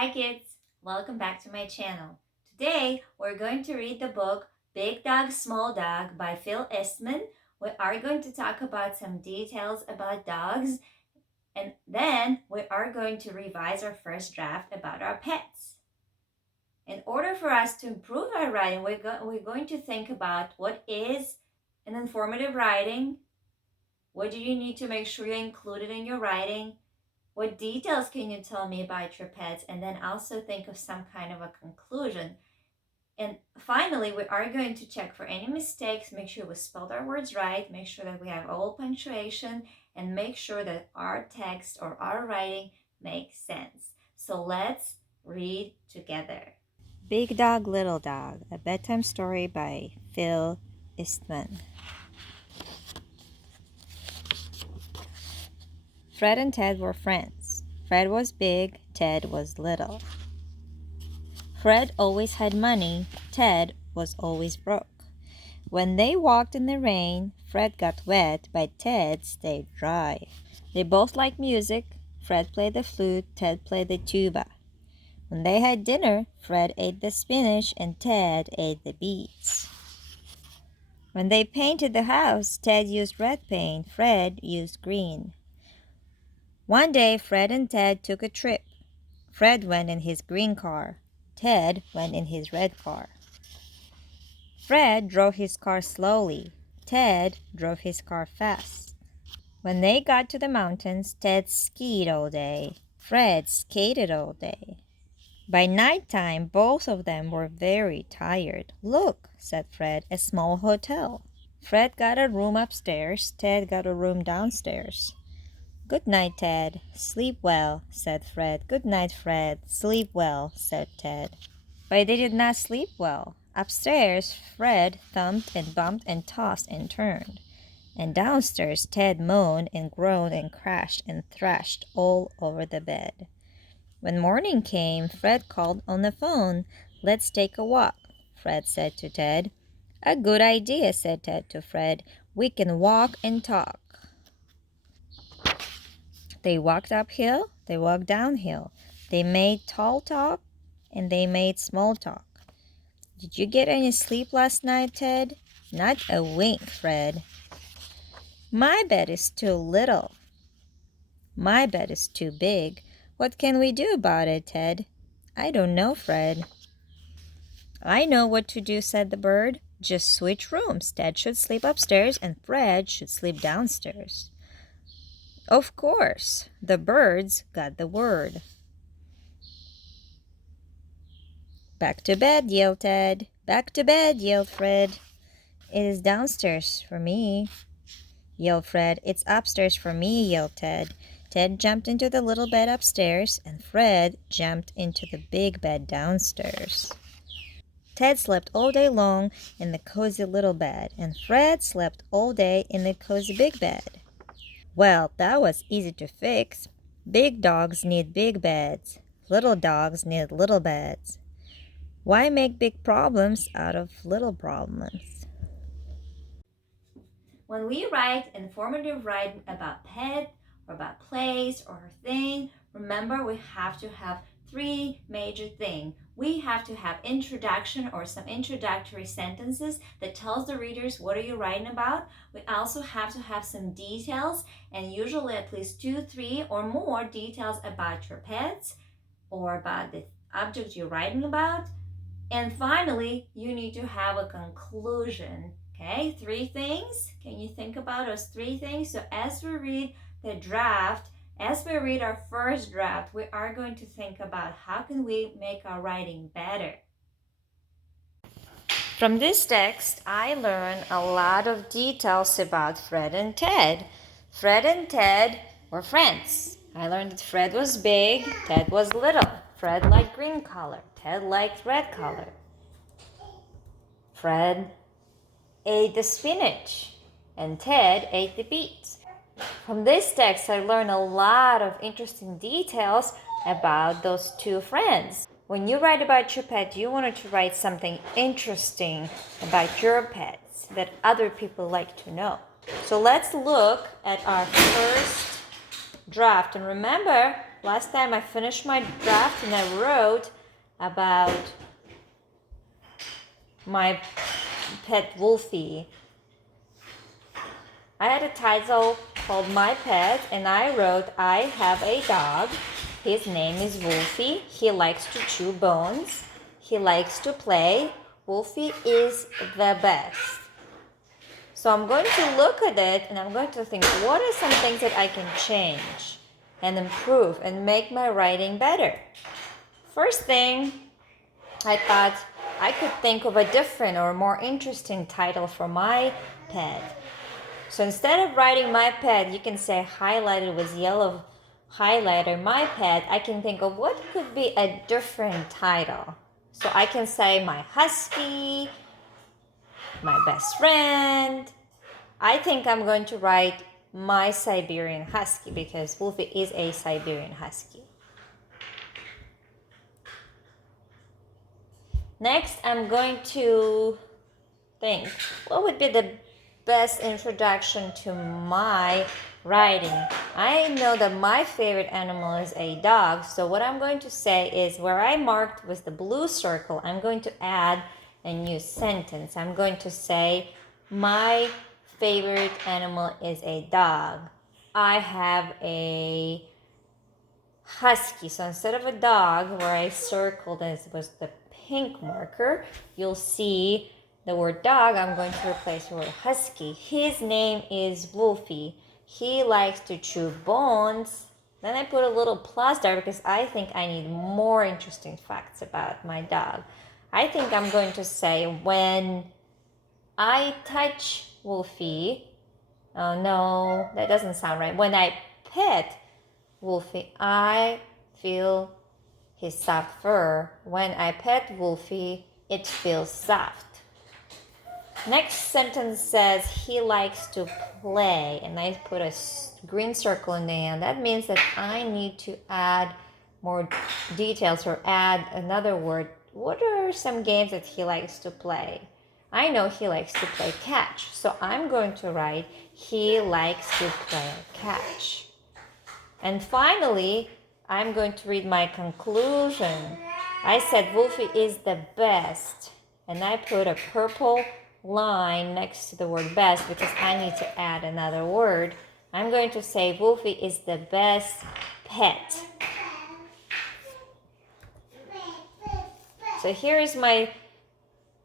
Hi kids, welcome back to my channel. Today we're going to read the book Big Dog, Small Dog by Phil Eastman. We are going to talk about some details about dogs and then we are going to revise our first draft about our pets. In order for us to improve our writing, we're going to think about what is an informative writing, what do you need to make sure you include it in your writing, what details can you tell me about your pets? And then also think of some kind of a conclusion. And finally, we are going to check for any mistakes, make sure we spelled our words right, make sure that we have all punctuation, and make sure that our text or our writing makes sense. So let's read together. Big Dog, Little Dog, a bedtime story by Phil Eastman. Fred and Ted were friends. Fred was big, Ted was little. Fred always had money, Ted was always broke. When they walked in the rain, Fred got wet, but Ted stayed dry. They both liked music. Fred played the flute, Ted played the tuba. When they had dinner, Fred ate the spinach and Ted ate the beets. When they painted the house, Ted used red paint, Fred used green. One day, Fred and Ted took a trip. Fred went in his green car. Ted went in his red car. Fred drove his car slowly. Ted drove his car fast. When they got to the mountains, Ted skied all day. Fred skated all day. By nighttime, both of them were very tired. "Look," said Fred, "a small hotel." Fred got a room upstairs. Ted got a room downstairs. "Good night, Ted. Sleep well," said Fred. "Good night, Fred. Sleep well," said Ted. But they did not sleep well. Upstairs, Fred thumped and bumped and tossed and turned. And downstairs, Ted moaned and groaned and crashed and thrashed all over the bed. When morning came, Fred called on the phone. "Let's take a walk," Fred said to Ted. "A good idea," said Ted to Fred. "We can walk and talk." They walked uphill, they walked downhill. They made tall talk and they made small talk. "Did you get any sleep last night, Ted?" "Not a wink, Fred." "My bed is too little." "My bed is too big." "What can we do about it, Ted?" "I don't know, Fred." "I know what to do," said the bird. "Just switch rooms. Ted should sleep upstairs and Fred should sleep downstairs." Of course, the birds got the word. "Back to bed," yelled Ted. "Back to bed," yelled Fred. "It is downstairs for me," yelled Fred. "It's upstairs for me," yelled Ted. Ted jumped into the little bed upstairs, and Fred jumped into the big bed downstairs. Ted slept all day long in the cozy little bed, and Fred slept all day in the cozy big bed. Well, that was easy to fix. Big dogs need big beds. Little dogs need little beds. Why make big problems out of little problems? When we write informative writing about pet or about place or thing, remember we have to have three major things. We have to have introduction or some introductory sentences that tells the readers what are you writing about. We also have to have some details and usually at least 2, 3 or more details about your pets or about the object you're writing about. And finally, you need to have a conclusion. Okay, 3 things. Can you think about those 3 things? So as we read the draft, as we read our first draft, we are going to think about how can we make our writing better. From this text, I learned a lot of details about Fred and Ted. Fred and Ted were friends. I learned that Fred was big, Ted was little. Fred liked green color, Ted liked red color. Fred ate the spinach, and Ted ate the beets. From this text, I learned a lot of interesting details about those two friends. When you write about your pet, you wanted to write something interesting about your pets that other people like to know. So let's look at our first draft. And remember, last time I finished my draft and I wrote about my pet Wolfie. I had a title called My Pet, and I wrote, I have a dog. His name is Wolfie. He likes to chew bones. He likes to play. Wolfie is the best. So I'm going to look at it and I'm going to think, what are some things that I can change and improve and make my writing better? First thing, I thought I could think of a different or more interesting title for my pet. So instead of writing my pet, you can say highlighted with yellow highlighter, my pet. I can think of what could be a different title. So I can say my husky, my best friend. I think I'm going to write my Siberian husky because Wolfie is a Siberian husky. Next, I'm going to think what would be the best introduction to my writing. I know that my favorite animal is a dog, so what I'm going to say is where I marked with the blue circle, I'm going to add a new sentence. I'm going to say, my favorite animal is a dog. I have a husky. So instead of a dog, where I circled as was the pink marker, you'll see the word dog. I'm going to replace the word husky. His name is Wolfie. He likes to chew bones. Then I put a little plus there because I think I need more interesting facts about my dog. I think I'm going to say, when I touch Wolfie, oh no, that doesn't sound right. When I pet Wolfie, I feel his soft fur. When I pet Wolfie, it feels soft. Next sentence says he likes to play, and I put a green circle in the end. That means that I need to add more details or add another word. What are some games that he likes to play? I know he likes to play catch, so I'm going to write he likes to play catch. And finally, I'm going to read my conclusion. I said Wolfie is the best, and I put a purple line next to the word best because I need to add another word. I'm going to say Wolfie is the best pet. So here is my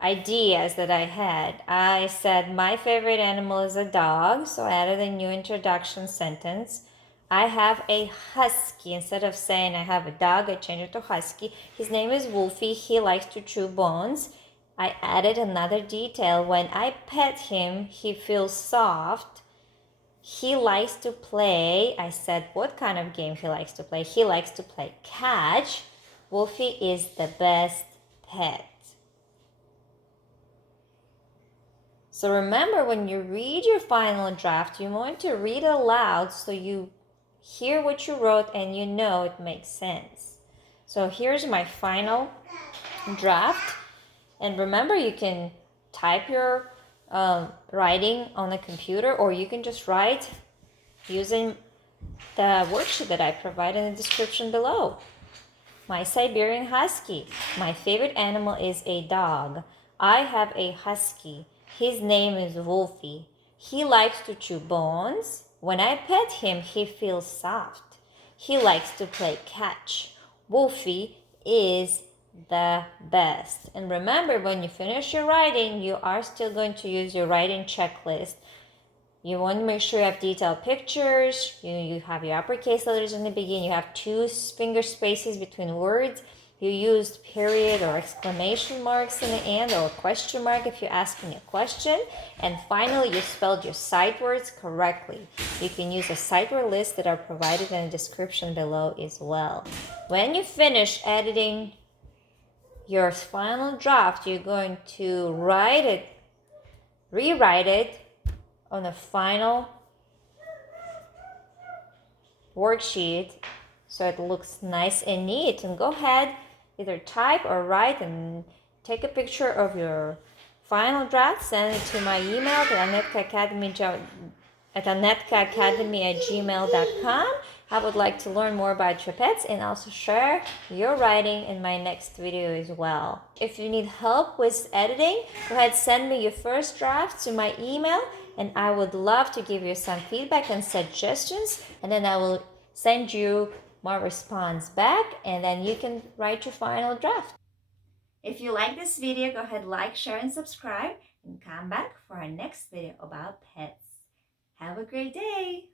ideas that I had. I said my favorite animal is a dog, so I added a new introduction sentence. I have a husky. Instead of saying I have a dog, I changed it to husky. His name is Wolfie. He likes to chew bones. I added another detail. When I pet him, he feels soft. He likes to play. I said what kind of game he likes to play. He likes to play catch. Wolfie is the best pet. So remember, when you read your final draft, you want to read aloud so you hear what you wrote and you know it makes sense. So here's my final draft. And remember, you can type your writing on the computer, or you can just write using the worksheet that I provide in the description below. My Siberian husky. My favorite animal is a dog. I have a husky. His name is Wolfie. He likes to chew bones. When I pet him, he feels soft. He likes to play catch. Wolfie is the best. And remember, when you finish your writing, you are still going to use your writing checklist. You want to make sure you have detailed pictures. You have your uppercase letters in the beginning. You have 2 finger spaces between words. You used period or exclamation marks in the end, or a question mark if you're asking a question. And finally, you spelled your sight words correctly. You can use a sight word list that are provided in the description below as well. When you finish editing your final draft, you're going to rewrite it on a final worksheet so it looks nice and neat. And go ahead, either type or write and take a picture of your final draft. Send it to my email at annnetkaacademy@gmail.com. I would like to learn more about your pets and also share your writing in my next video as well. If you need help with editing, go ahead, send me your first draft to my email, and I would love to give you some feedback and suggestions, and then I will send you my response back, and then you can write your final draft. If you like this video, go ahead, like, share, and subscribe, and come back for our next video about pets. Have a great day!